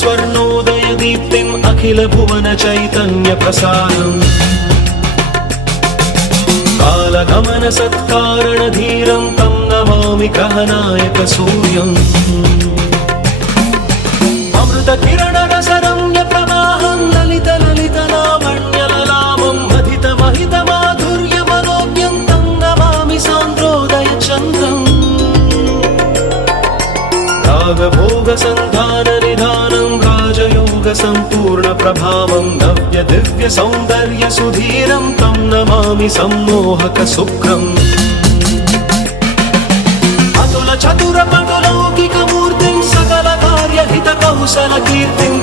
स्वर्णोदय दीप्तिम् अखिल भुवन चैतन्य प्रसारम् कालगमन सत्कारण धीरं तं नमामि ग्रहनायक सूर्यम् अमृत किरण रस रम्य प्रवाहं ललित ललित लावण्य ललामं महित महित माधुर्य मनोज्ञं तं नमामि सान्द्रोदय चन्द्रम् रागभोग सन्धान निधानं राजयोग सम्पूर्ण प्रभावं नव्य दिव्य सौन्दर्य सुधीरं तं नमामि सम्मोहक शुक्रम् अतुल चतुर पटुलौकिक मूर्तिं सकल कार्य हित कौशल कीर्तिं